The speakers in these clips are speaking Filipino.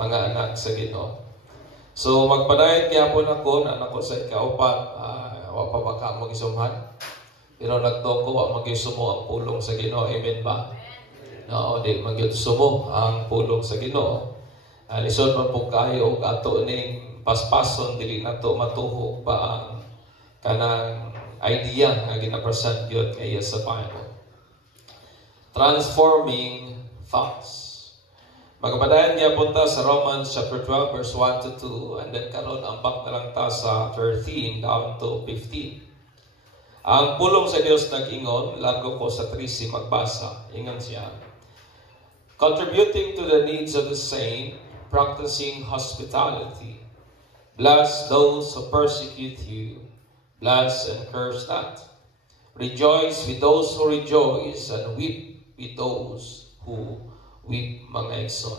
mga anak sa Ginoo. So magpadayon gyapon ako na nako sa ikaupat, wa pa baka mo gisumhan. Pero nagtoko wa magisumo ang pulong sa Ginoo. Amen ba? No, di magisumo ang pulong sa Ginoo. Lisod man po kayo og ato ning paspason dili nato matuho pa ang kanang idea nga ginapresent gyud kay sa Bible. Transforming thoughts. Magpadayon gyapon ta sa Romans chapter 12 verse 1 to 2 and then karon ambak na lang ta sa 13 down to 15. Ang pulong sa Dios nag-ingon, largo ko sa 13 magbasa. Ingon siya. Contributing to the needs of the saint, practicing hospitality. Bless those who persecute you. Bless and curse not. Rejoice with those who rejoice and weep with those who weep, mga igsoon.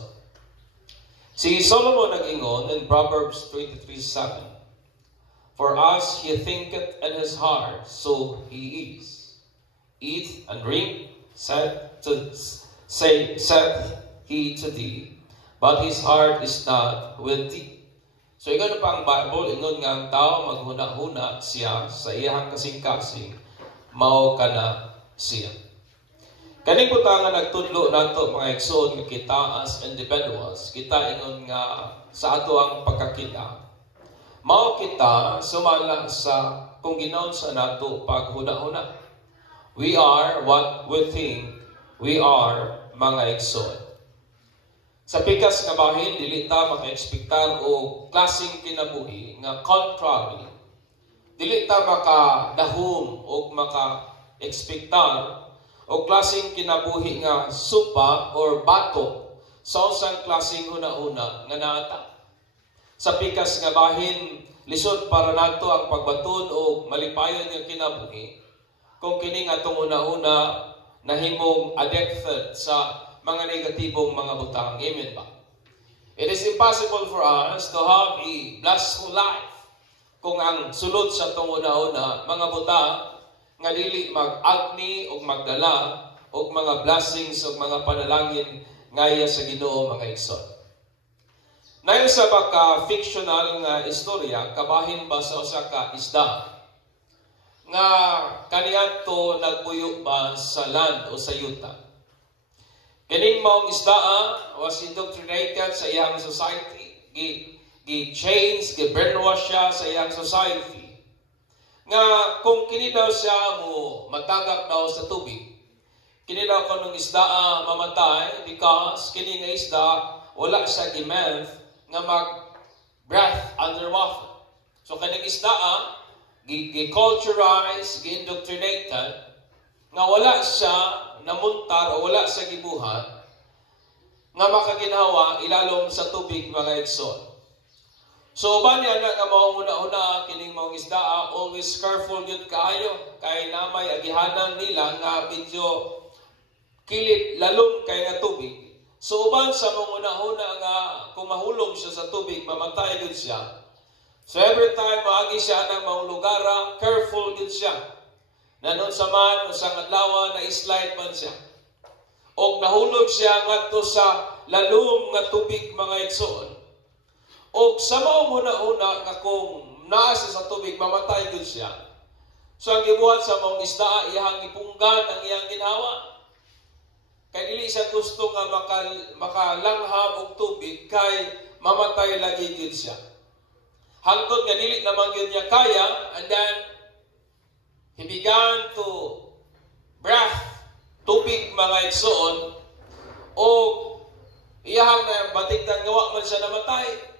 Si Solomon nag-ingon in Proverbs 23:7, for as he thinketh in his heart, so he is. Eat and drink, said he to thee, but his heart is not with thee. So ikaw pa ang Bible, ingon nga ang tao maghuna-huna siya sa iyang kasing-kasing, mao ka na siya. Kaning butangan nagtudlo nato mga igsoon nga kita as individuals, kita ingon nga sa ato ang pagkakita. Mao kita sumala sa kung ginaon sa nato paghuna-huna. We are what we think we are, mga igsoon. Sa pikas nga bahin, dili ta maka-ekspektar o klaseng kinabuhi nga contrary. Dili ta makadahom o maka-ekspektar o klaseng kinabuhi nga supa or bato sa usang klaseng huna-huna nga naata. Sa pikas nga bahin, lisod para nato ang pagbaton o malipayon nga kinabuhi kung kining atong huna-huna nahimong addicted sa mga negatibong mga butang. Amen ba? It is impossible for us to have a blissful life kung ang sulod sa itong una-una, mga butang nga dili mag-agni o magdala o mga blessings o mga panalangin ngaya sa Ginoo, mga igsoon. Nayon sa baka-fictional nga istorya, kabahin ba sa usa ka isda nga kaniadto nagpuyo ba sa land o sa yuta. Kining maong isdaa was indoctrinated sa iyang society. Gi-change, gi-brainwash siya sa iyang society. Nga kung kini daw siya mo matagak daw sa tubig, kini daw kanong isdaa mamatay because kini nga isda wala siya gi-meant nga mag-breath underwater. So kaning isdaa gi-culturize, gi-indoctrinated nga wala siya namuntar o wala sa gibuhat nga makaginhawa ilalom sa tubig, mga igsoon. So ba niya nga mao una-una kining maong isdaa always careful gyud kaayo kay namay agihanan nila nga medyo kilit lalom kay nga tubig. So uban sa mong una-una nga kung mahulog siya sa tubig mamatay gyud siya. So every time maagi siya ng maong lugara, careful gyud siya. Nanon sa man, usang adlaw na slide man siya. O nahulog siya ngadto sa lalom nga tubig, mga igsoon. O sa maong una-una nga kung naasa sa tubig, mamatay gud siya. So ang gibuhat sa maong isda, iyang ipunggan ang iyang ginhawa. Kay dili siya gusto nga makalanghap og tubig, kay mamatay lagi gud siya. Hangtod nga dili naman gud niya kaya, and then he began to breath tubig, mga igsoon, o iyahang na batigdan gawa man siya namatay.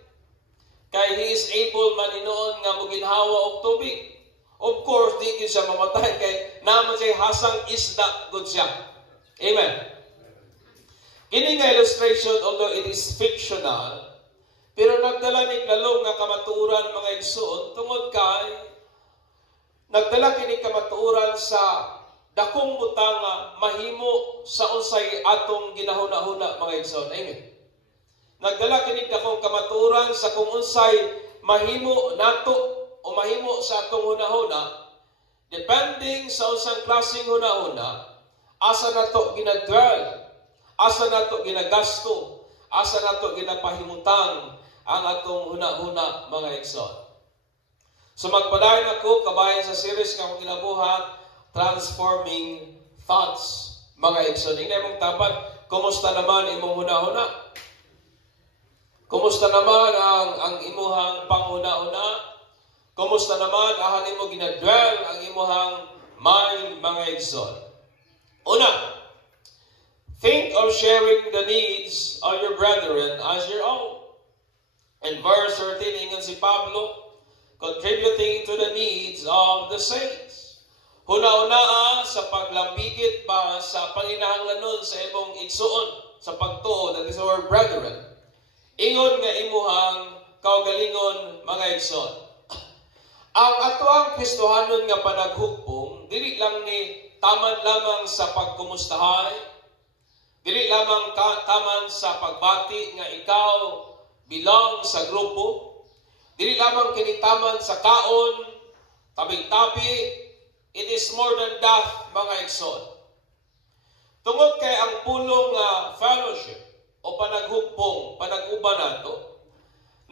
Kay he is able man inoon nga muginhawa og tubig. Of course, di gyud siya mamatay kay naman siya hasang isda gud siya. Amen. Kini nga illustration, although it is fictional, pero nagdala ning lalong nga kamatuoran, mga igsoon, tungod kay nagdala kini kamatuoran sa dakong butang nga mahimo sa unsay atong ginahuna-huna, mga igsoon. Amen. Nagdala kini dakong kamatuoran sa kung unsay mahimo nato o mahimo sa atong huna-huna, depending sa unsang klaseng huna-huna, asa nato ginadwell, asa nato ginagasto, asa nato ginapahimutang ang atong huna-huna mga igsoon. So magpadayon ako kabayan sa series nga akong ginabuhat, Transforming Thoughts. Mga igsoon, ingay mong tapat, kumusta naman imong huna-huna? Kumusta naman ang imuhang panghuna-huna? Kumusta naman ahan imo ginadwell ang imuhang mind mga igsoon? Una, think of sharing the needs of your brethren as your own. In verse 13, ingon si Pablo, contributing to the needs of the saints. Huna-una sa paglambigit ba sa panginahanglanon sa imong igsoon, sa pagtuo, that is our brethren. Ingon nga imuhang kaugalingon mga igsoon. Ang atoang Kristohanon nga panaghugpong, dili lang ni taman lamang sa pagkumustahay, dili lamang taman sa pagbati nga ikaw belong sa grupo, dili lamang kinitaman sa kaon, tabi-tabi, it is more than that, mga igsoon. Tungod kay ang pulong fellowship o panaghugpong, panag-uban nato,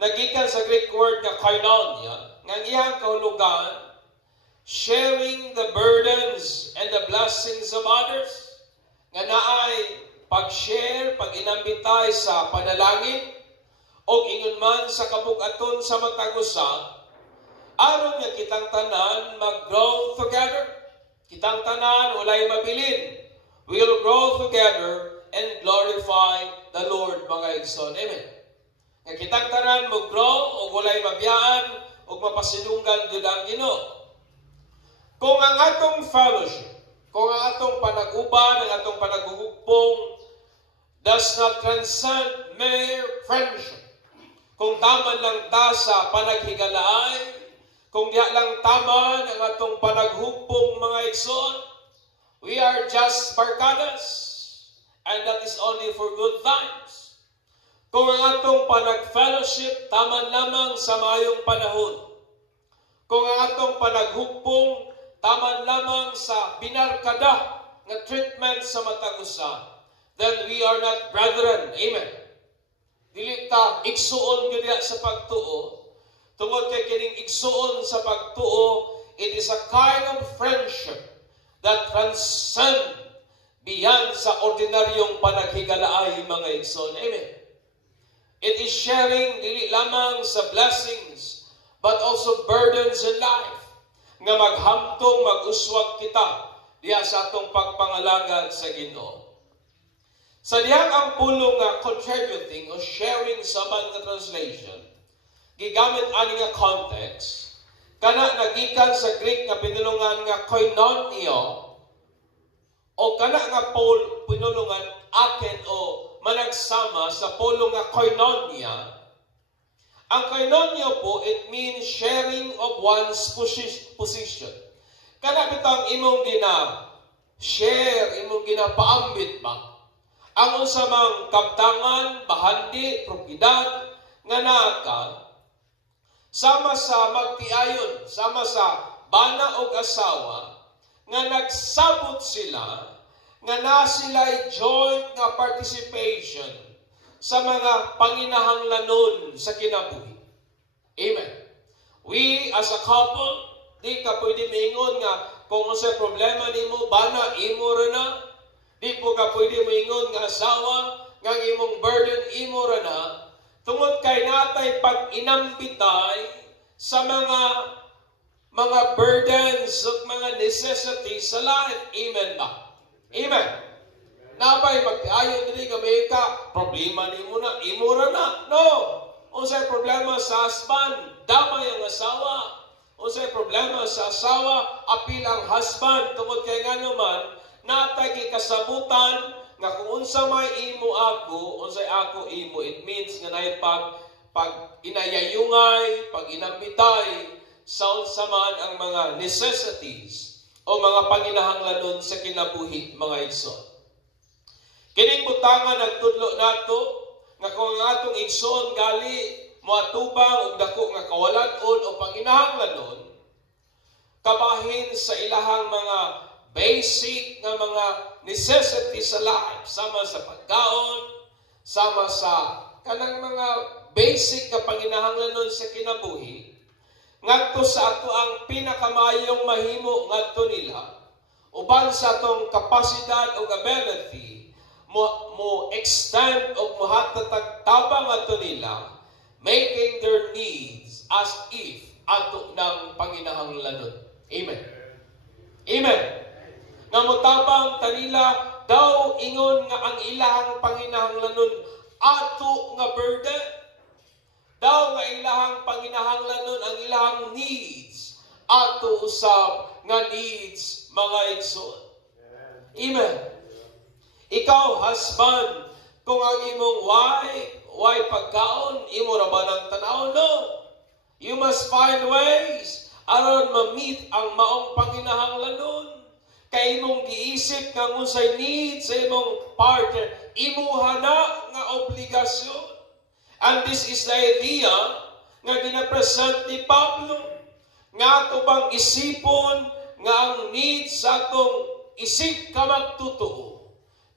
nagikan sa Greek word nga koinonia, nga iyang kahulugan, sharing the burdens and the blessings of others, nga naay pag-share, pag-inambitay sa panalangin, o ingon man sa kabug-aton sa matag usa, aron nga kitang tanan mag-grow together. Kitang tanan walay mabilin. We'll grow together and glorify the Lord, mga igsoon. Amen. Nga kitang tanan mag-grow o walay mabiyaan o mapasinunggan jud ang Ginoo. Kung ang atong fellowship, kung ang atong panag-uban, ang atong panagugugpong does not transcend mere friendship, kung taman lang ta sa panaghigalaay, kung diya lang taman ang atong panaghugpong mga igsoon, we are just barkadas, and that is only for good times. Kung ang atong panag-fellowship taman lamang sa mayong panahon, kung ang atong panaghugpong taman lamang sa binarkada nga treatment sa matag usa, then we are not brethren. Amen. Dili ta igsuon gyud sa pagtuo. Tungod kay kining igsuon sa pagtuo, it is a kind of friendship that transcend beyond sa ordinaryong panaghigalaay mga igsoon. Amen. It is sharing dili lamang sa blessings but also burdens in life nga maghamtong mag-uswag kita diha sa atong pagpangalagad sa Ginoo. Sa diyang ang pulong nga contributing o sharing sa mga translation, gigamit ani nga context, kana nagikan sa Greek nga pinulungan nga koinonio, o kana nga pinulungan akin o managsama sa pulong nga koinonia. Ang koinonio po, it means sharing of one's position. Kana bitang imong gina-share, imong ginapaambit ba? Ang usamang kabtangan, bahandi, propiedad, nga naka, sama sa magtiayon, sama sa bana o asawa, nga nagsabot sila, nga na sila'y joint nga participation sa mga panginahanglanon sa kinabuhi. Amen. We as a couple, di ka pwede maingon nga kung sa problema nimo bana, imo rin na. Di po ka pwede moingon nga asawa, nga imong burden imo ra na, tungod kay natay pag-inambitay sa mga burdens at mga necessities sa life. Amen ba? Amen. Nabay magtiayon dili ka problema nimo na, imo ra na. No. Unsay problema sa husband, damay ang asawa. Unsay problema sa asawa, apil ang husband, tungod kay ngano man natay kasabutan nga kung unsa may imo ako, unsay ako imo, it means nga nay pag inayayungay, pag inambitay sa unsa man ang mga necessities o mga panginahanglanon sa kinabuhi mga igsoon. Kining butangan nagtudlo nato nga kung ang atong igsoon gali moatubang og dako nga kawalan-on o panginahanglanon kabahin sa ilahang mga basic nga mga necessities sa life, sama sa pagkaon, sama sa kanang mga basic nga panginahanglanon sa kinabuhi, ngadto sa ato ang pinakamayong mahimo ngadto nila, uban sa atong kapasidad o ability, mo extend o muhatatag tabang ato nila, making their needs as if ato ng panginahanglanon. Amen. Amen. Nga mutabang tanila daw ingon nga ang ilahang panginahanglanon ato nga burden. Daw nga ilahang panginahanglanon ang ilahang needs ato usab nga needs mga igsoon. Amen. Ikaw husband, kung ang imong wife pagkaon, imo ra ba ng tanaw? No. You must find ways aron ma-meet ang maong panginahanglanon. Kay imong giisip nga unsay need sa imong partner, imuha na nga obligasyon. And this is the idea nga ginapresent ni Pablo, nga ato bang isipon nga ang need sa atong isip ka magtotoo,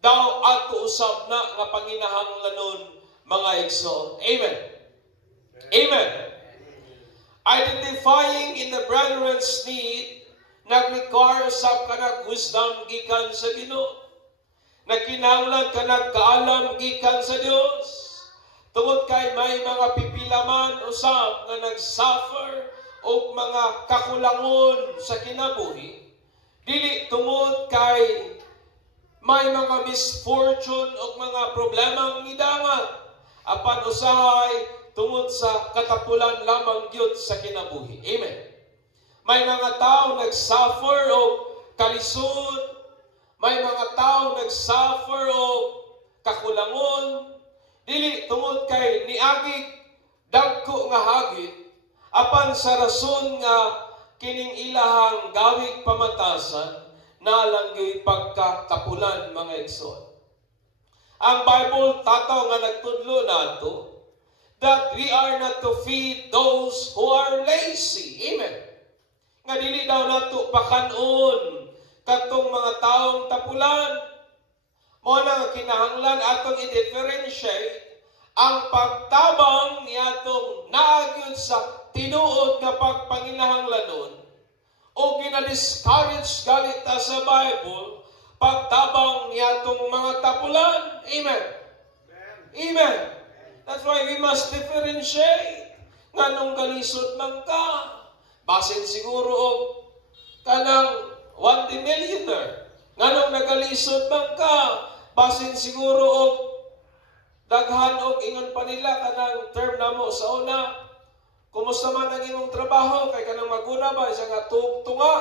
daw ato usab na nga panginahanglanon mga igsoon. Amen. Amen. Identifying in the brethren's need nag-require sa kanag wisdom gikan sa Ginoo. Nagkinahanglan kanag kaalam gikan sa Dios. Tungod kay may mga pipilaman usab nga nag-suffer o mga kakulangon sa kinabuhi, dili tungod kay may mga misfortune o mga problemang midangan, apan usahay tungod sa katapulan lamang gyud sa kinabuhi. Amen. May mga tao nag-suffer o kalisod, may mga tao nag-suffer o kakulangon, dili tungod kay niagig dagko nga hagit, apan sa rason nga kining ilahang gawig pamatasan, nalangyoy pagkakapulan mga igsoon. Ang Bible tataw nga nagtudlo nato that we are not to feed those who are lazy. Amen. Nga dili daw nato pakanon katong mga taong tapulan. Mo na kinahanglan atong i-differentiate ang pagtabang niatong naagyod sa tinuod nga pagpanginahanglanon o gina-discourage galit ta sa Bible pagtabang niatong mga tapulan. Amen. Amen. That's why we must differentiate. Nganong galisod man ka, basin siguro og kanang 1 millionaire. Nganong nagalisod man ka, basin siguro og daghan og ingon pa nila kanang term namo sa una. Kumusta man ang imong trabaho? Kay kanang maguna ba isa nga tunga?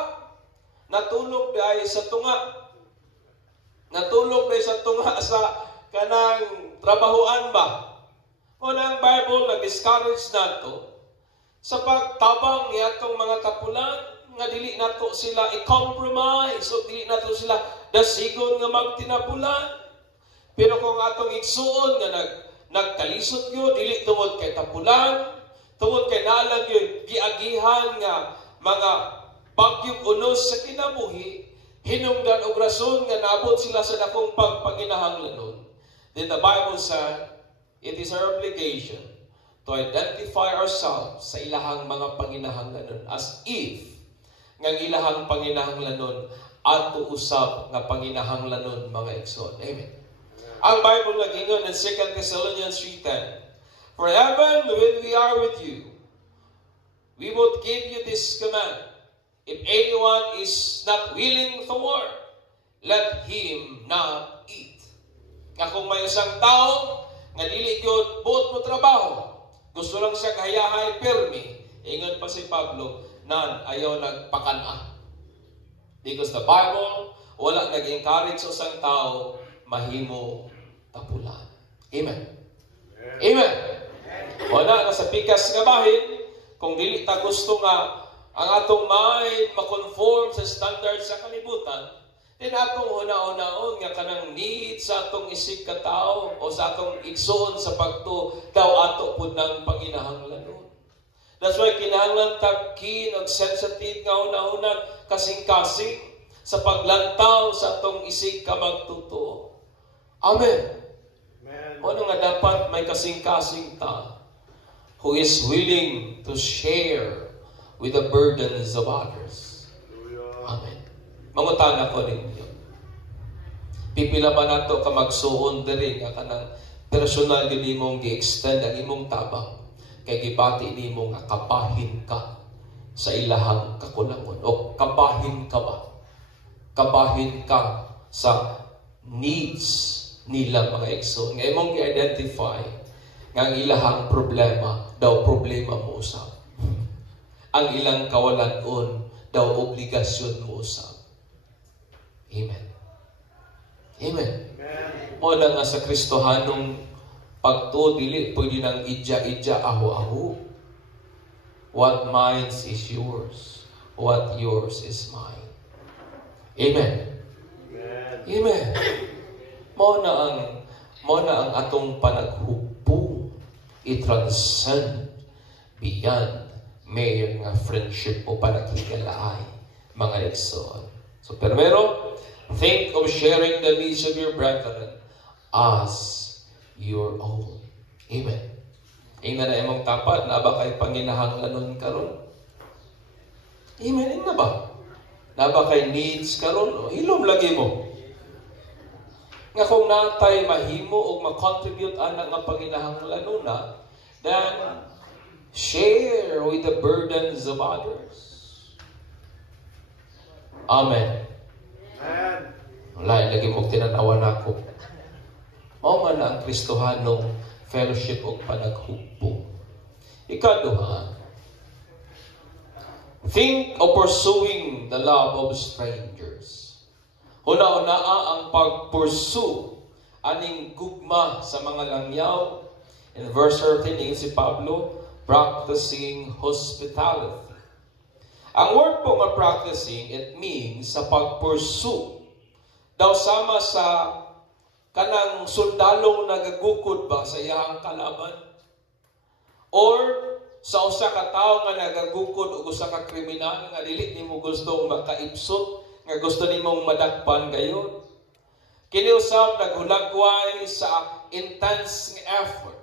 Natulog dai sa tunga. Natulog dai sa tunga sa kanang trabahoan ba? Kung ang Bible nag-discourage nato sa pagtabang niyatong mga tapulan, nga dili nato sila i-compromise o dili nato sila dasigon nga magtinapulan. Pero kung atong igsuon nga nagkalisod yo, dili tungod kay tapulan, tungod kay nalang yun giagihan nga mga bagyong unos sa kinabuhi, hinungdan og rason nga naabot sila sa dakong pagpanginahanglanon, then the Bible said, it is our obligation to identify ourselves sa ilahang mga panginahanglanon as if nga ilahang panginahanglanon ato usab nga panginahanglanon mga igsoon. Amen. Ang Bible nag-ingon in 2 Thessalonians 3:10, for even when we are with you, we would give you this command, if anyone is not willing to work, let him not eat. Nga kung may isang tao nga dili gyud buot mo trabaho, gusto lang siya kahayahay permi, ingon pa si Pablo, nan ayaw nagpakana. Because the Bible wala nag-encourage sa isang tao mahimo tapulan. Amen. Amen. Wala na sa pikas nga bahin kung dili ta gusto nga ang atong mind makonform sa standard sa kalibutan, then atong una-unaon nga kanang need sa atong isip ka tao o sa atong igsoon sa pagto daw ato pud nang panginahanglanon. That's why kinahanglan ta keen og sensitive nga una-una kasing-kasing sa paglantaw sa atong isip ka magtotoo. Amen. O nga dapat may kasing-kasing ta who is willing to share with the burdens of others. Amen. Mangutan ako ninyo. Pipila ba nato ka magsuon diri nga kanang personal yun imong gi-extend ang imong tabang kay gibati nimo nga kabahin ka sa ilahang kakulangon o kabahin ka ba? Kabahin ka sa needs nila mga igsoon. Nga imong i-identify nga ang ilahang problema daw problema mo usab. Ang ilang kawalan-on daw obligasyon mo usab. Amen. Amen. O na nga sa Kristohanong pagtuo, dili pwede nang idya-idya, aho-aho. What mine is yours. What yours is mine. Amen. Amen. Mo na ang atong panaghubong i-transcend beyond may nga friendship o panagkikalaay mga igsoon. So, primero, think of sharing the needs of your brethren as your own. Amen. Ingna na imong tapat na ba kay panginahanglanon karon? Amen. Ingna ba? Na ba kay needs karon? Hilom lagi mo. Nga kung natay mahimo o ma-contribute ana nga panginahanglanon na, then share with the burdens of others. Amen. Wala, lagi mong tinanawan ako. Mao man ang Kristohanong fellowship o panaghubong. Ikaduha, think of pursuing the love of strangers. Una-unaa ang pag-pursue aning gugma sa mga langyaw. In verse 13, ingin si Pablo, practicing hospitality. Ang word po nga practicing, it means sa pag-pursue. Daw sama sa kanang sundalong nagagukod ba sa iyang kalaban? Or sa usa ka tawo nga nagagukod o usa ka kriminal nga dili nimo gustong makaipsot, nga gusto nimong madakpan gayon. Kini usab naghulagway sa intense effort.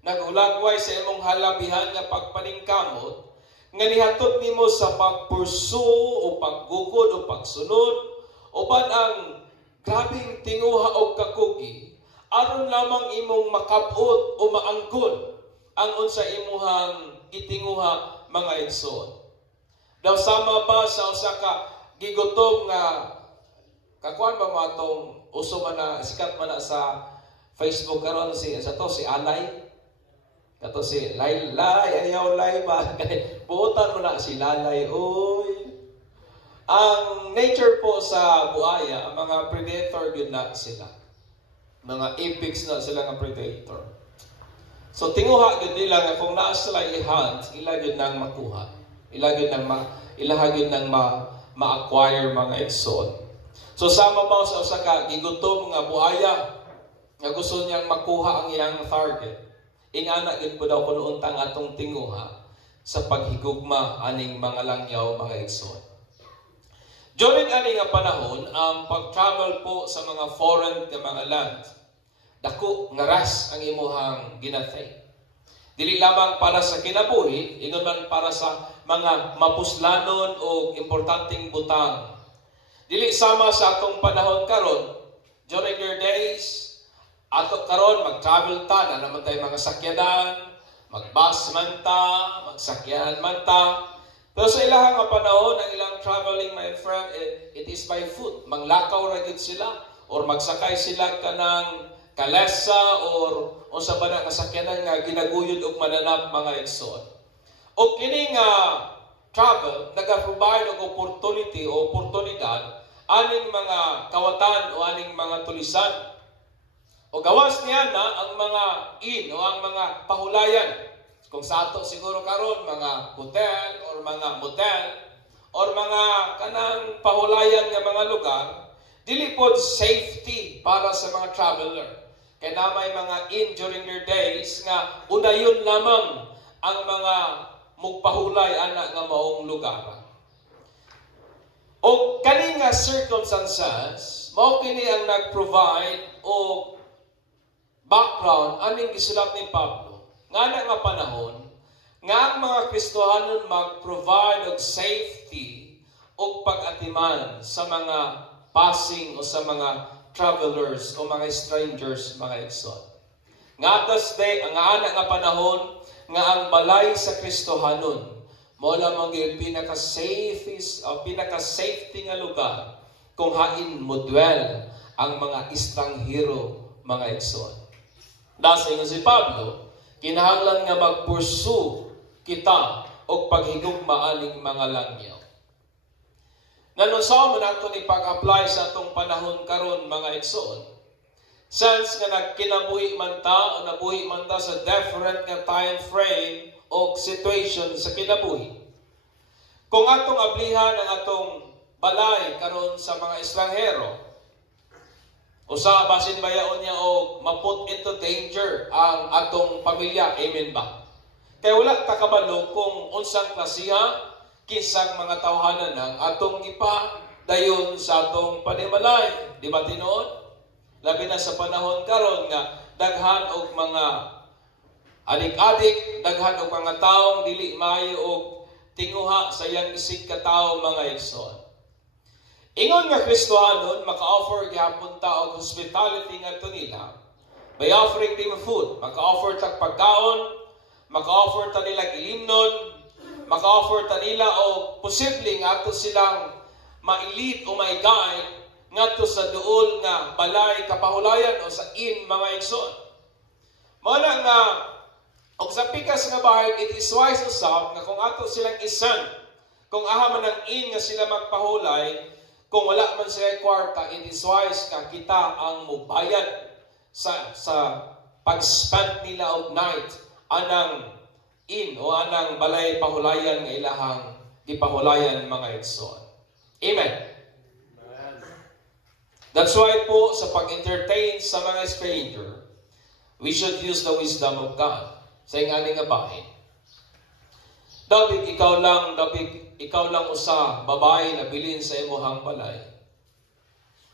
Naghulagway sa imong halabihan nga pagpaningkamot nga nihatod nimo sa pagpursue o paggukod o pagsunod o ban ang grabing tinguha o kakugi aron lamang imong makabot o maangkon ang unsa imuhang gitinguha mga igsoon. Daw sama ba sa usa ka gigutom nga kakuan ba matong uso man na sikat man na sa Facebook karon si Alay. Kato si Laylay, ayaw lay ba? Buutan mo na si Lalay. Uy. Ang nature po sa buaya, ang mga predator yun na sila. Mga apex na sila nga predator. So tinguha yun nila nga kung naas sila i-hunt, ilag yun nang makuha. Ilag yun nang ma-acquire mga igsoon. So sama ba sa usa ka gigutom nga buaya nga gusto niyang makuha ang iyang target. Ingana gid po daw kuno untang atong tinguha sa paghigugma aning mga langyaw mga igsoon. During ani nga panahon, ang pag-travel po sa mga foreign nga mga land, dako nga ras ang imuhang ginatay. Dili lamang para sa kinabuhi, ingon man para sa mga mapuslanon o importanteng butang. Dili sama sa atong panahon karon, during your days, ato karon mag-travel ta na naman tayo mga sakyanan, mag-bus man ta, magsakyan man ta. Pero sa ilang nga panahon, ang ilang traveling, my friend, it is by foot. Manglakaw ra gyud sila or magsakay sila kanang kalesa or unsa ba na kasakyanan nga ginaguyod og mananap mga igsoon. O kini nga travel naga-provide og opportunity o oportunidad aning mga kawatan o aning mga tulisan. O gawas niya na ang mga o ang mga pahulayan. Kung sa ato siguro karon mga hotel or mga motel or mga kanang pahulayan nga mga lugar, dili pod safety para sa mga traveler. Kaya na may mga during their days nga unayon lamang ang mga mugpahulay ana nga maong lugar. O kani nga circumstances, mao kini ang nag-provide o background aning gisulat ni Pablo nga nga panahon nga ang mga Kristohanon mag-provide og safety o pag-atiman sa mga passing o sa mga travelers o mga strangers, mga igsoon. Ngatas day ang nga panahon nga ang balay sa Kristohanon mo lamang yung pinaka-safest o pinaka-safety nga lugar kung hain mo dwell ang mga estranghero, mga igsoon. Dahil nga si Pablo, kinahanglan nga mag-pursue kita o paghigugma aning mga langyaw. Nanunsaw mo nato ni pag-apply sa atong panahon karon, mga igsoon. Since nga nagkinabuhi man ta o nabuhi man ta sa different nga time frame o situation sa kinabuhi. Kung atong ablihan ang atong balay karon sa mga estranghero, usa basin bayaon niya o maput into danger ang atong pamilya, amen ba? Kaya wala ta kabalo kung unsang klasiha kisang mga tawhanan ng atong ipadayon sa atong panimalay. Di ba tinuod? Labi na sa panahon karon nga daghan og mga adik-adik, daghan og mga taong dili maayo og tinguha sa iyang isig ka tawo, mga igsoon. Ingon nga Kristohanon maka-offer gyapon ta og hospitality ngadto nila by offering them food. Maka-offer ta pagkaon, maka-offer ta nila gilimnon, maka-offer ta nila o posibleng ato silang mailit o maigay ngadto sa duol nga balay kapahulayan o sa mga igsoon. Mao nga og sa pikas nga bahay, it is wise usab nga kung ato silang isan, kung aha man ang nga sila magpahulay, kung wala man sila kwarta, it is wise nga kita ang mubayad sa pag-spend nila og night anang o anang balay pahulayan nga ilahang gipahulayan, mga igsoon. Amen. That's why po sa pag-entertain sa mga stranger, we should use the wisdom of God sa ingani nga bahin. Dapat ikaw lang usa babae na bilin sa imuhang balay.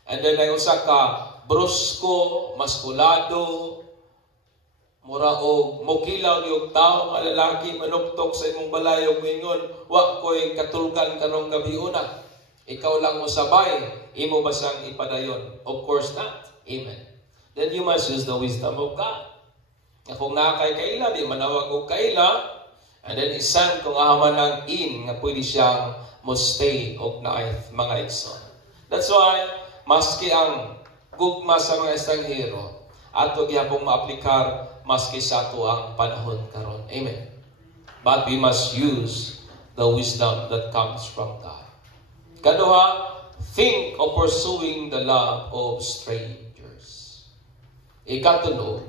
And then ay usa ka brusko, maskulado, mura og mokilaw ni og tawo nga lalaki manuktok sa imong balay og mingon, wa koy katulgan karong gabi una. Ikaw lang mo sabay, imo ba siyang ipadayon? Of course not. Amen. Then you must use the wisdom of God. Kung nakay kaila, di manawag og kaila, and then isan kung ahaman ng nga pwede siyang mustay og naay mga igsoon. That's why, maski ang gugma sa mga estranghero, ato gyapong maaplikar maski sa ato ang panahon karon. Amen. But we must use the wisdom that comes from God. Kaduha, think of pursuing the love of strangers. Ikatulo,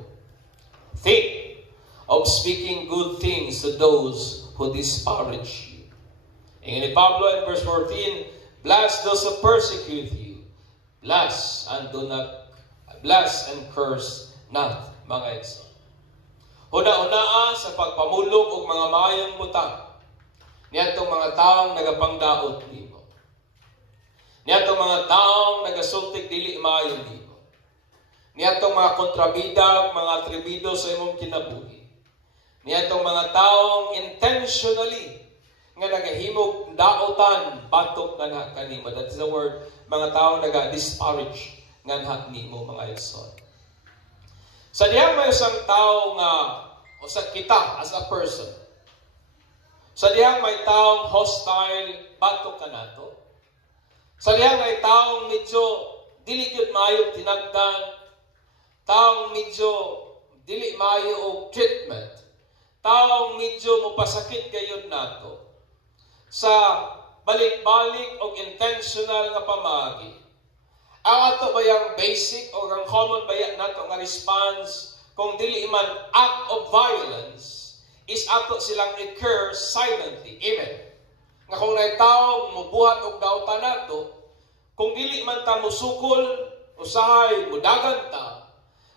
think of speaking good things to those who disparage you. Ingin ni Pablo in verse 14, bless those who persecute you. Bless and curse not, mga igsoon. Una-unaa sa pagpamulong og mga mayang butang niyadtong mga taong nagapangdaot nimo. Niyadtong mga taong nagasultik dili maayo nimo. Niyadtong mga kontrabida, mga atribido sa imong kinabuhi. Niyadtong mga taong intentionally nga nagahimog daotan batok nga kanimo. That is the word, mga taong naga-disparage nga nimo, mga igsoon. Sa diyang may isang tao nga o sa kita as a person. Sa diyang may taong hostile batok kanato. Sa diyang may taong medyo dili gyud maayo tinagdan, taong medyo dili maayo og treatment, taong medyo mopasakit gayud nato. Sa balik-balik og intentional nga pamaagi. Ang ato bayang basic o ang common bayat nato nga response kung dili man act of violence is ato silang occur silently. Amen. Nga kung naitaw mubuhat og dautan nato, kung dili man ta musukol, usahay mudagan ta,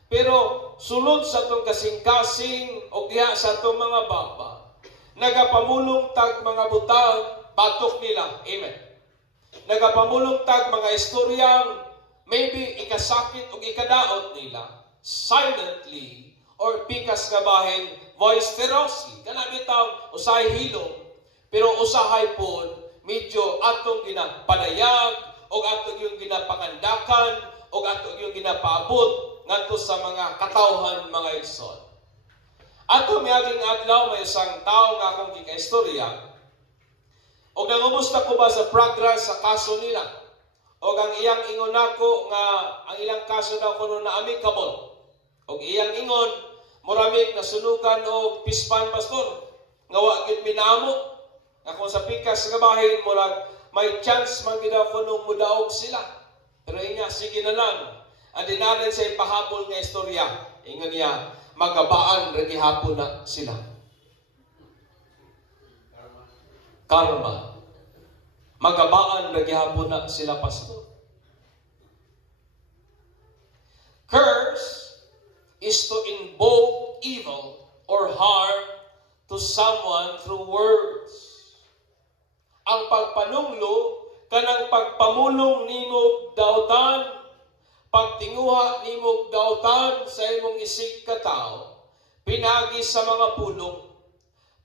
pero sulod sa atong kasing-kasing o diha sa atong mga baba, nagapamulong tag mga butang batok nila. Amen. Nagapamulong tag mga istoryang maybe ikasakit o ikadaot nila silently, or pikas nga bahin, boisterously. Kana bitaw usahay hilom, pero usahay pod medyo atong ginapadayag, o atong yung ginapangandakan, o atong yung ginapaabot ngadto sa mga katawhan, mga igsoon. Ato miyaging adlaw may isang tao nga akong gikaistorya, o nangumusta ko ba sa progress sa kaso nila, o ang iyang ingon nako nga ang ilang kaso daw kuno na amicable, o iyang ingon muramig na sunugan o pispan pastor nga wa gid minamo nga kung sa pikas nga bahin murag may chance man gid daw kuno mudaog sila, pero inya sige na lang adi natin sa ipahabol nga istorya. Ingon niya magabaan ra gihapon na sila. Karma. Magabaan ra gihapon na sila, pastor. Curse is to invoke evil or harm to someone through words. Ang pagpanunglo kanang pagpamulong nimo dautan, pagtinguha nimo dautan sa imong isig ka tao, pinagi sa mga pulong,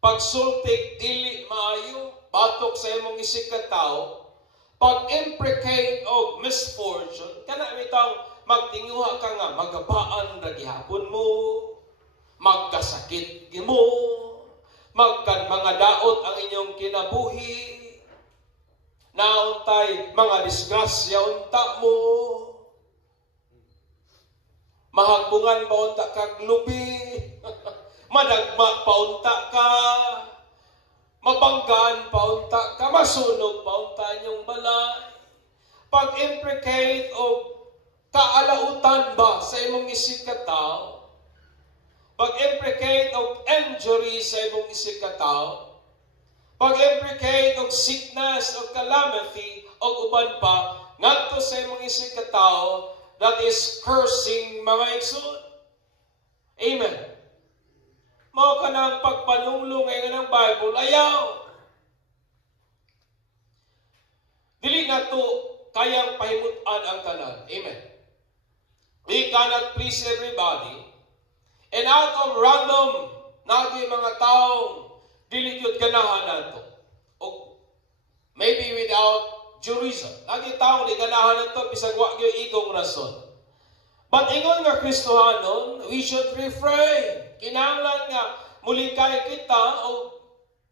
pagsultik dili maayo, batok sa imong isig ka tao, pag-imprecate og misfortune, kana bitaw magtinguha ka nga magabaan ra gihapon mo, magkasakit mo, magkan mga daot ang inyong kinabuhi, nauntay mga disgrasya unta mo, mahagbungan pa unta kag lubi, madagma pa unta ka, mabanggaan pa unta ka, masunog pa unta inyong balay, pag-imprecate o kaalautan ba sa imong isig ka tao, pag-imprecate o injury sa imong isig ka tao, pag-imprecate o sickness o calamity o uban pa ngadto sa imong isig ka tao, that is cursing, mga igsoon. Amen. Mao ka ng pagpanunglo ngayon ng Bible, ayaw. Dili na to kayang pahimutan ang tanan. Amen. We cannot please everybody. And out of random, nagi mga taong dili gyud ganahan nato. O maybe without due reason. Nagi taong di ganahan nato bisag wa gyud igong rason. But ingon nga Kristohanon, we should refrain. Kinahanglan nga mulikay kita o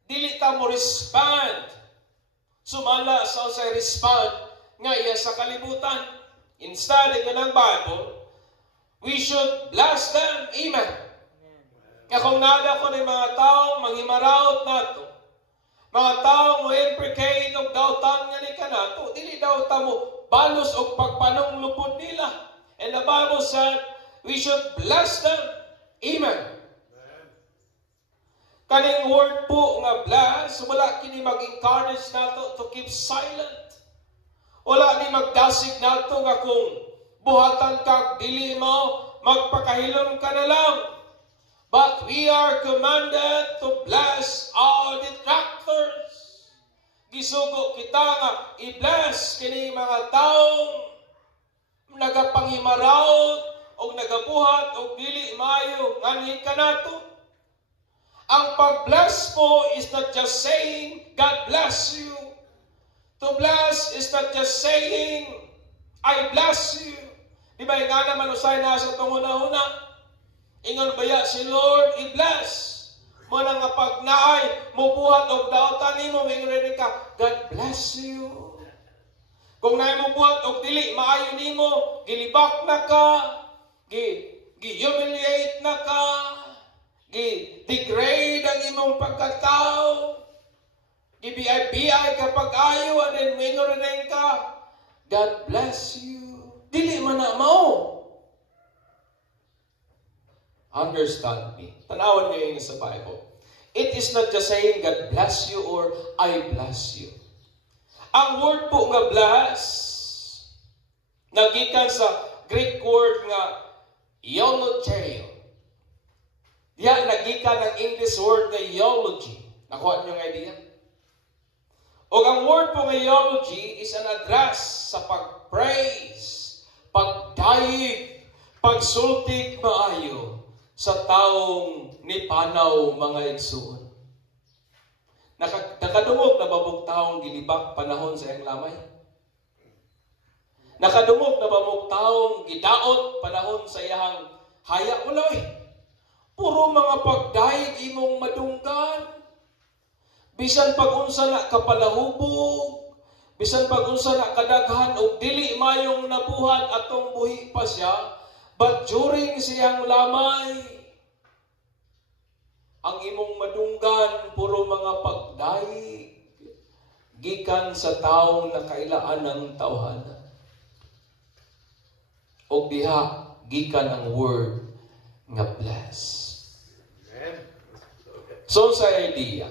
dili ta mo respond. Sumala sa usay respond nga iya sa kalibutan. Instead ng Bible, we should bless them. Amen. Kaya kung nada ko ng mga taong manghimaraot nato, mga taong mo imprecate o dautan nga ni kanato, dili daw ta mo balos o pagpanong lupod nila. And the Bible said, we should bless them. Amen. Kaning word po nga bless, wala kini mag-encourage nato to keep silent. Wala ni magdasig nato nga kung buhatan kag dili mo, magpakahilom ka na lang. But we are commanded to bless our detractors. Gisugo kita nga i-bless kini mga taong nagapangimaraot o nagabuhat o dili maayo nganhi kanato. Ang pag-bless po is not just saying, God bless you. To bless is not just saying, I bless you. Di ba nga naman usay na sa itong una-una? Ingon baya si Lord, i-bless. Mo na nga pag naay, mubuhat o dautan ni mo, ingon ka, God bless you. Kung naay mubuhat o dili, maayo ni mo, gilibak na ka, gi-humiliate na ka, gi-degrade ang imong pagkatao, gi-BI kapag ayo, and then mingon ka, God bless you. Dili man na mao. Understand me. Tanawan niyo yung sa Bible. It is not just saying God bless you or I bless you. Ang word po nga bless, nagikan sa Greek word nga eulogio. Diya nagikan ng English word nga eulogy. Nakuha niyo nga idea? O ang word po nga eulogy is an address sa pag-praise, pagdaig, pagsultik maayo sa taong nipanaw mga igsoon. Nakadungog na babog taong gilibak panahon sa iyang lamay? Nakadungog na babog taong gidaot panahon sa iyang haya? Uloy, puro mga pagdaig imong madunggan. Bisan pag-unsa na kapalahubog, bisan pag-unsa na kadaghan o dili mayong nabuhat atong buhi pa siya, but during siyang lamay, ang imong madunggan, puro mga pagdaig, gikan sa taong nakailaan ng tawhana. O diha, gikan ang word nga bless. So sa idea,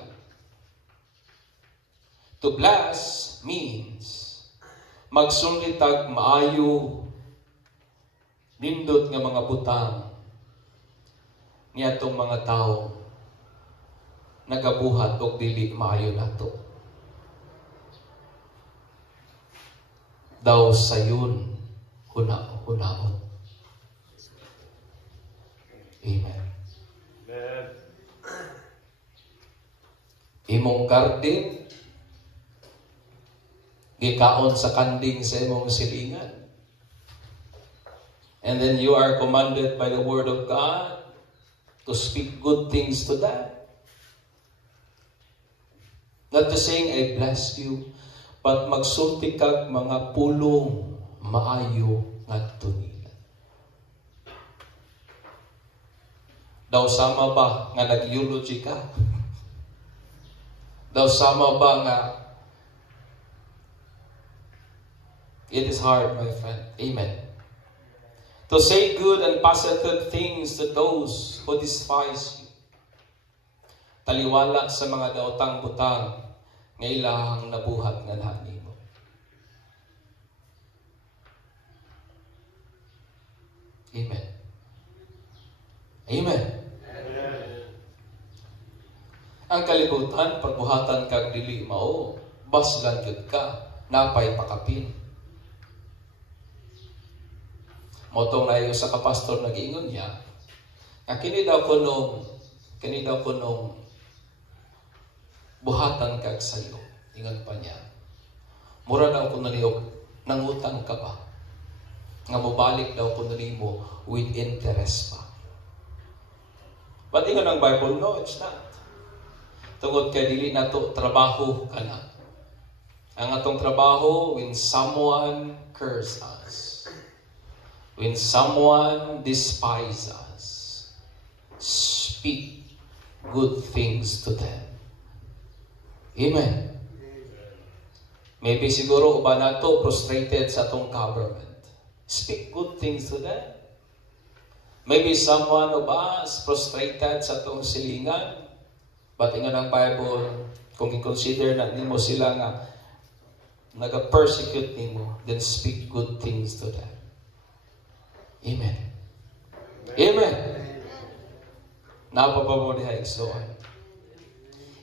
to bless means magsulitag maayo nindot nga mga butang niya itong mga tao nagabuhat o dili maayo nato. Daw sayon hunaon. Amen. Imong garden gikaon sa kanding sa imong silingan. And then you are commanded by the word of God to speak good things to that. Not to saying, I bless you, but magsulti kag mga pulong maayo ngadto nila. Daw sama ba nga nag-eulogy ka? Daw sama ba nga it is hard, my friend. Amen. To say good and positive things to those who despise you. Taliwala sa mga daotang butang nga ilahang nabuhat nga nani mo. Amen. Amen. Ang kalibutan, pagbuhatan kag dili mao, baslan gyud ka, napay pakapin. Motong na yung sa kapastor nag-iingon niya, na kini daw ko nung buhatan kag sayo. Ingon pa niya, mura daw ko naniog, nangutang ka ba? Nga mabalik daw ko nanimo with interest pa. But ingon ang Bible, no, it's not. Tungod kay dili na to trabaho ka na. Ang atong trabaho, when someone curse us, when someone despise us, speak good things to them. Amen. Maybe siguro uban nato frustrated sa atong government. Speak good things to them. Maybe someone of us frustrated sa atong silingan. But ingon ang Bible, kung i-consider na nimo sila nga naga-persecute nimo, then speak good things to them. Amen. Amen. Napapabo diha igsoon.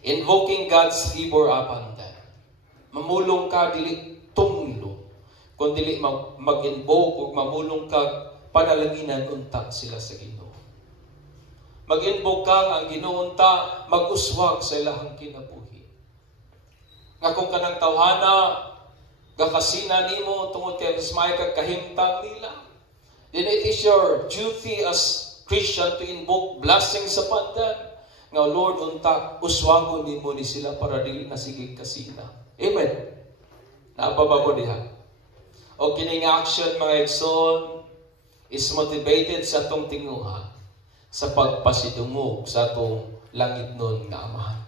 Invoking God's favor upon them. Mamulong ka dili tunglo, kundi dili mag-invoke o mamulong ka panalanginan unta sila sa Ginoo. Mag-invoke kang ang Ginoo unta mag-uswag sa ilahang kinabuhi. Nga kung kanang tawhana gakasina nimo tungod kay may kahimtang nila, then it is your duty as Christian to invoke blessings upon them. Nga Lord, unta, uswagon nimo ni sila para dili na sige kasina. Amen. Napabago diha. O kining action, mga igsoon, is motivated sa atong tinguha sa pagpasidungog sa atong langit nun nga Amahan.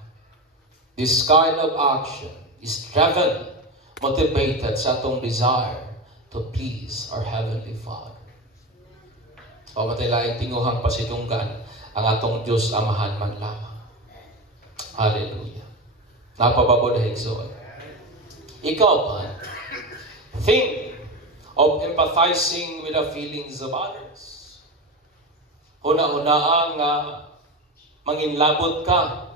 This kind of action is driven, motivated sa atong desire to please our Heavenly Father. O matilaing tinguhang pasidunggan ang atong Diyos Amahan man lamang. Hallelujah. Napababo dahil igsoon. Ikaw ba? Think of empathizing with the feelings of others. Huna-hunaan nga manginlabot ka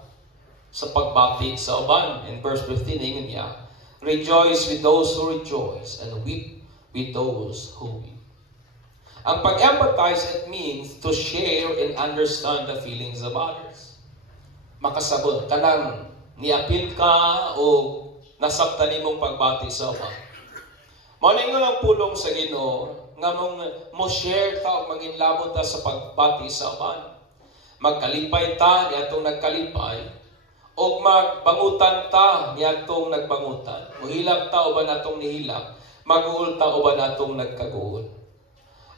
sa pagbati sa uban. In verse 15, ingon niya, rejoice with those who rejoice and weep with those who weep. Ang pag-empathize, it means to share and understand the feelings of others. Makasabot ka nang niapil ka o nasabtan imong pagbati sa uban. Maningon ang pulong sa Ginoo nga mong mo share ta o manginlabot ta sa pagbati sa uban. Magkalipay ta niadtong nagkalipay o magbangutan ta niadtong nagbangutan. Muhilak ta uban natong nihilak, maguol ta uban natong nagkaguol.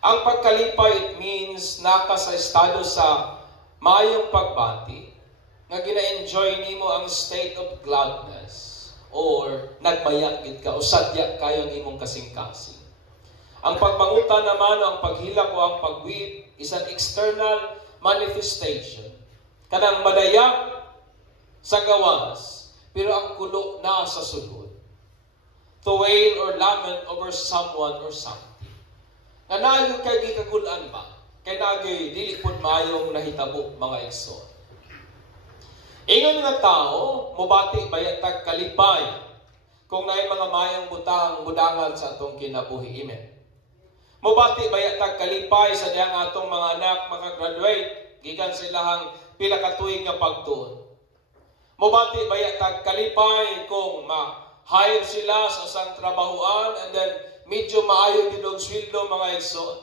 Ang pagkalipay, it means naka sa estado sa mayong pagbati nga gina-enjoy nimo ang state of gladness or nagbayag gid ka o sadya kayo ang imong kasing-kasing. Ang pagbangutan naman, ang paghilak o ang pagwit is an external manifestation. Kanang madayag sa gawas, pero ang kulo na sa sulod. To wail or lament over someone or something. Nga nayo kay gikagulan ba? Kay nagay dili pud mayong nahitabo mga igsoon. Ingon nga tao, mubati bayatag kalipay kung naay mga mayong butang budangan sa atong kinabuhi. Amen. Mubati bayatag kalipay sa diyang atong mga anak makagraduate gikan silahang pila ka tuig nga pagtuon. Mubati bayatag kalipay kung ma-hire sila sa sang trabahoan and then medyo maayo gid og sweldo mga igsoon.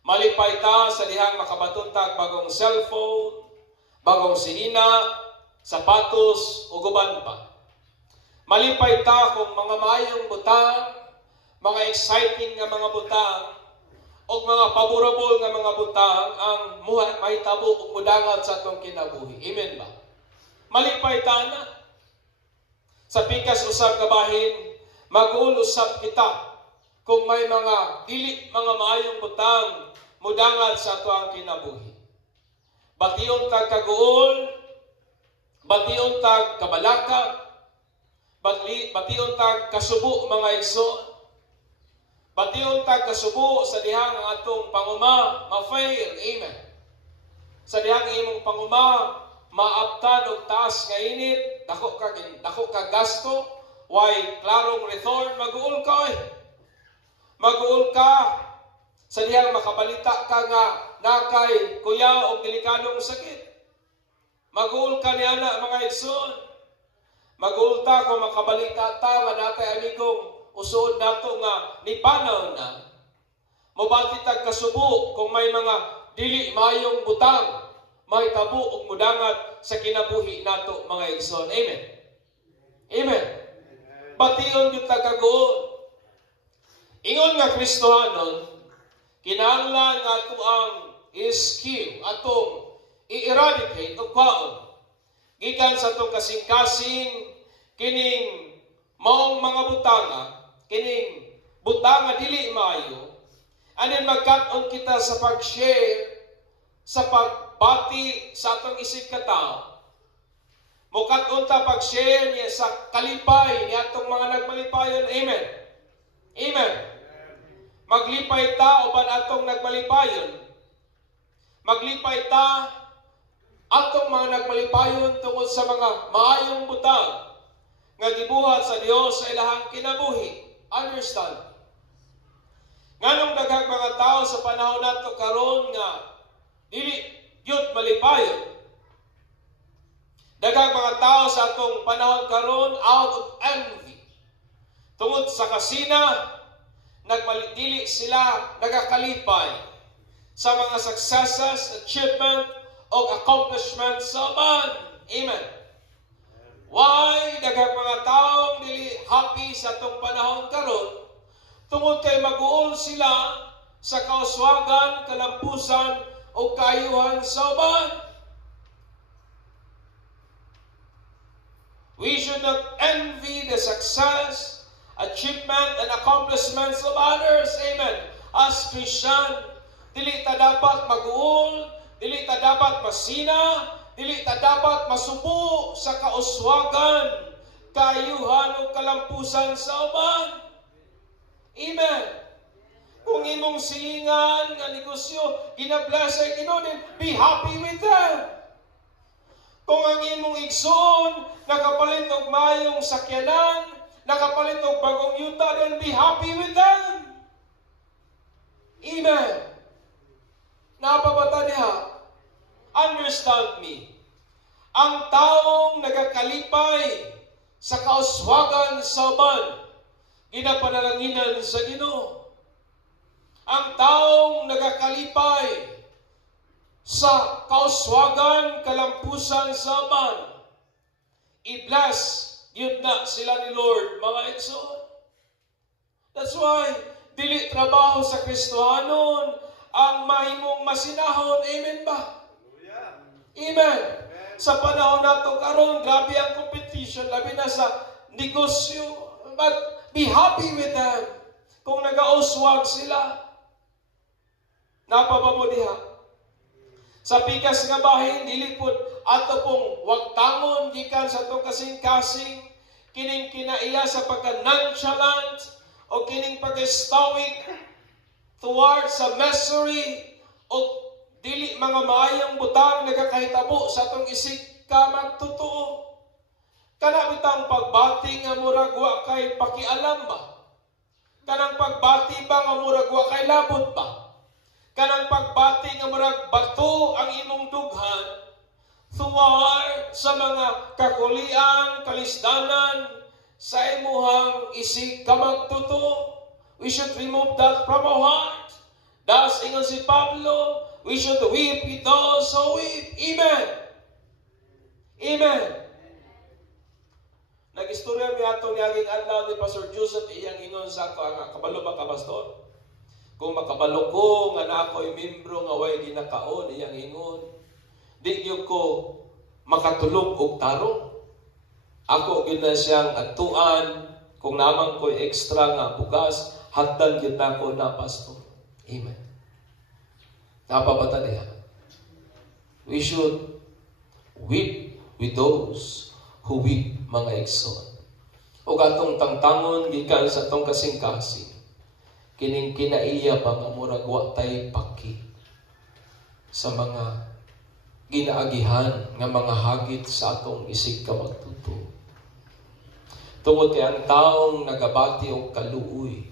Malipay ta sa dihang makabatuntag bagong cellphone, bagong sinina, sapatos ug uban pa. Malipay ta kung mga mayong butang, mga exciting nga mga butang o mga favorable nga mga butang ang mahitabo ug mudangan sa atong kinabuhi. Amen ba? Malipay ta na. Sa pikas usab ka bahin, mag-uul usab kita kung may mga dili mga maayong butang mudangan sa ato ang kinabuhi. Bation tag kaguol, bation tag kabalaka, bation tag kasubo mga igsoon. Bation tag kasubo sa dihang ang atong panguma ma-fail. Amen. Sa dihang imong panguma maabtan og taas nga init, dako ka gasto, why klarong return mag-uul ka Mag-uul ka sa diyang makabalita ka nga nakay kuya o delikadong sakit. Mag-uul ka niya na mga igsoon. Mag-uul ta kung makabalita ta nga natay amigong usuod nato nga nipanaw na. Mubati tag kasubo kung may mga dili mayong butang, may tabo o mudangat sa kinabuhi nato mga igsoon. Amen. Amen. Bation yung tagagoon. Ingon nga Kristohanon, kinahanglan nga ato ang iskiw, atong i-eradicate o kwaon. Gikan sa atong kasing-kasing, kining maong mga butanga, kining butanga dili maayo, anin magkat-on kita sa pag-share, sa pagbati sa atong isip katao. Mukat-on ta pag-share niya sa kalipay niya atong mga nagmalipayon. Amen. Amen. Maglipay ta uban atong nagmalipayon. Maglipay ta atong mga nagmalipayon tungod sa mga maayong butang nga gibuhat sa Dios sa ilahang kinabuhi. Understand? Nganong daghang mga tao sa panahon nato karon nga dili gyud malipayon. Daghang mga tao sa atong panahon karon out of envy. Tungod sa kasina, dili sila nagakalipay sa mga successes, achievement, o accomplishments sa uban. Amen. Why? Daghang mga taong dili happy sa atong panahon karon tungod kay mag-uol sila sa kauswagan, kalampusan, o kaayuhan sa uban. We should not envy the success, achievement, and accomplishments of others. Amen. As Christian, dili ta dapat mag-uol, dili ta dapat masina, dili ta dapat masubo sa kauswagan, kaayuhan o kalampusan sa uban. Amen. Kung imong silingan nga negosyo, ginabless ay Ginoo, be happy with them. Kung ang imong igsoon, nakapalit og mayong sakyanan, nakapalit og bagong yuta, then be happy with them. Amen. Napabata niya. Understand me. Ang taong nagakalipay sa kauswagan sa uban, ginapanalanginan sa Ginoo. Ang taong nagakalipay sa kauswagan, kalampusan sa uban, i-bless, yun na sila ni Lord, mga igsoon. That's why, dili trabaho sa Kristohanon ang mahimong masinahon. Amen ba? Amen. Sa panahon nato karon, grabe ang competition, labi na sa negosyo. But be happy with them. Kung nagauswag sila, napababo diha. Sa pikas nga bahin, dili pud ato pong wagtangon gikan sa itong kasing-kasing, kining kinaiya sa pagka-nonchalant, o kining pag-stoic towards sa misery, o dili mga maayong butang nagakahitabo sa itong isig ka magtotoo. Kana bitang pagbati nga murag wa kay pakialam ba? Kanang pagbati ba nga murag wa kay labot ba? Kanang pagbati nga murag bato ang imong dughan, toward sa mga kakulian, kalisdanan, sa imuhang isig ka magtotoo. We should remove that from our heart. Das ingon si Pablo, we should weep with those who weep. Amen. Amen. Nag-istorya mi ato ni aging adlaw ni Pastor Joseph iyang ingon sa ako, ang kabalo ba ka, Pastor? Kung makabalo ko nga na ako'y membro nga way ginakaon iyang ingon, di gyud ko makatulog og tarong. Ako gyud na siyang atuan kung naman ko'y extra nga bugas, hatdan gyud nako na, Pastor. Amen. Napabata niya. We should weep with those who weep, mga igsoon. O atong tangtangon gikan sa atong kasing-kasing, kining kinaiya pa nga murag wa tay paki sa mga ginaagihan nga mga hagit sa atong isig ka magtuto. Tungod kay ang taong nagabati og kaluoy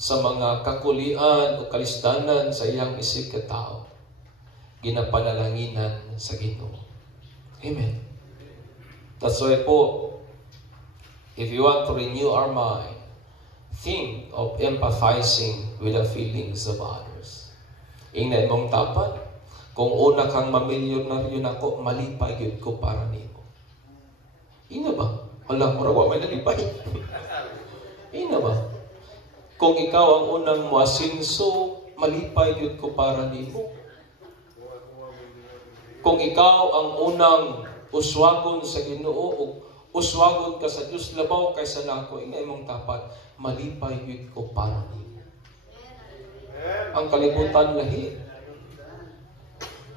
sa mga kakulian o kalisdanan sa iyang isig ka tao, ginapanalanginan sa Ginoo. Amen. That's why po, if you want to renew our mind, think of empathizing with the feelings of others. Ingnan mong tapat, kung una kang mamilyonaryo nako, malipay yun ko para nimo. Ina ba? Wala mo rawa may nalipay. Ina ba? Kung ikaw ang unang muasinso, malipay yun ko para nimo. Kung ikaw ang unang uswagon sa Ginoo o uswagon ka sa Dios labaw kaysa nako, ingay mong tapat, malipay yun ko para nimo. Ang kalibutan lahi.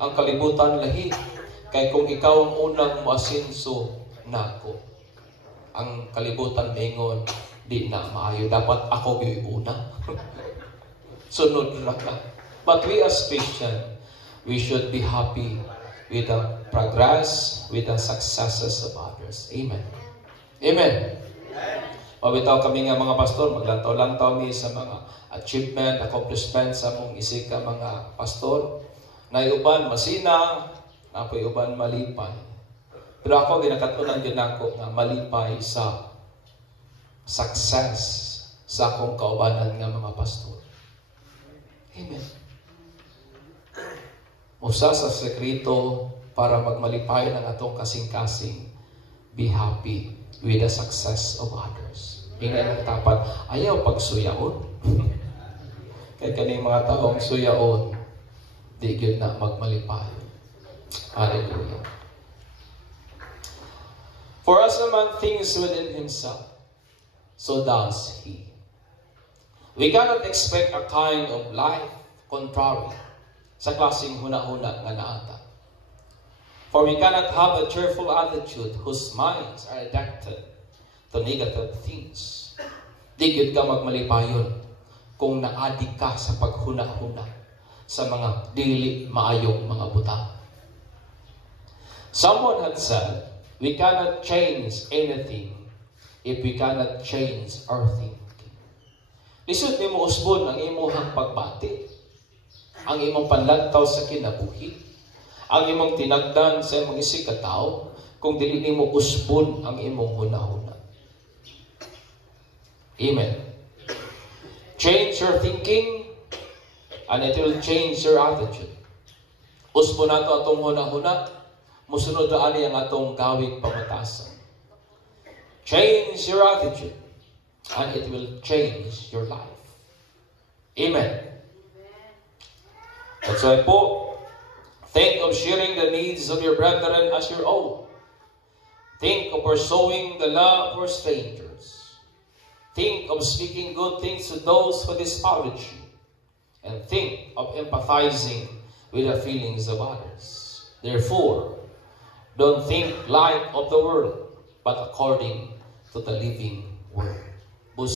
Ang kalibutan lahi. Kay kung ikaw ang unang muasinso nako, ang kalibutan mingon, di na maayo. Dapat ako yung una. Sunod lang na. But we as Christian, we should be happy with the progress, with the successes of others. Amen. Amen. Pabitaw kami nga mga pastor, maglantaw-lantaw mi sa mga achievement, accomplishment sa mong isig ka mga pastor. Naiuban masina, napoy uban malipay. Pero ako ginakatunan din ako nga malipay sa success sa akong kaubanan nga mga pastor. Amen. Usa sa sekreto para magmalipay ng atong kasing-kasing, be happy with the success of others. Ingay ang tapat, ayaw pagsuyaon. Kaya kaning mga taong suyaon, di gyud na magmalipay. Hallelujah. For as a man thinks within himself, so does he. We cannot expect a kind of life contrary sa klaseng huna-huna nga naata. For we cannot have a cheerful attitude whose minds are addicted to negative things. Di gyud ka magmalipayon kung naadik ka sa paghuna-huna sa mga dili maayong mga butang. Someone had said, we cannot change anything if we cannot change our thinking. Lisod nimo usbon ang imong pagbati, ang imong panlantaw sa kinabuhi, ang imong tinagdan sa imong isig ka tawo, kung dili nimo usbon ang imong hunahuna. Amen. Change your thinking and it will change your attitude. Usbon nato atong hunahuna, musunod na ani ang atong gawing pamatasan. Change your attitude and it will change your life. Amen. That's why po, think of sharing the needs of your brethren as your own. Think of pursuing the love for strangers. Think of speaking good things to those who disparage you. And think of empathizing with the feelings of others. Therefore, don't think like of the world, but according to the living word.